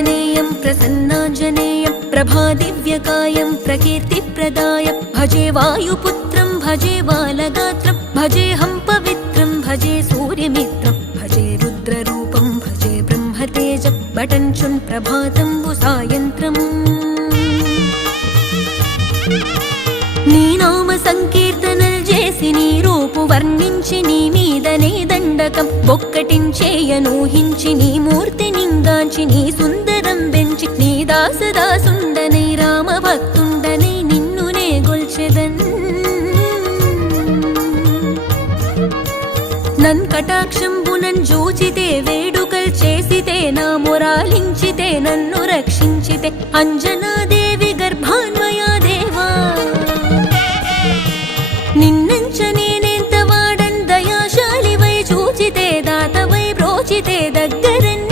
प्रसन्नाञ्जनेयं प्रसन्नाञ्जनेयं प्रभादिव्यकायं प्रकीर्तिप्रदायं भजे वायुपुत्रं भजे बालगात्रं भजेऽहं पवित्रं भजे सूर्यमित्रं भजे रुद्ररूपं भजे ब्रह्मतेजं बटञ्चुन् प्रभातं सायन्त्रम् నీ నామ సంకీర్తనలు చేసి నీ రూపు వర్ణించి నీ మీదనే దండకం ఒక్కటించేయనూహించి నీ మూర్తి నింగాంచి నీ సుందరం పెంచి నీ దాసదాసుండనై రామ భక్తుండనై నిన్నునే గొల్చెదన్ నన్ కటాక్షంబునన్ జూచితే వేడుకల్ చేసితే నా మొరాలించితే నన్ను రక్షించితే అంజనాదే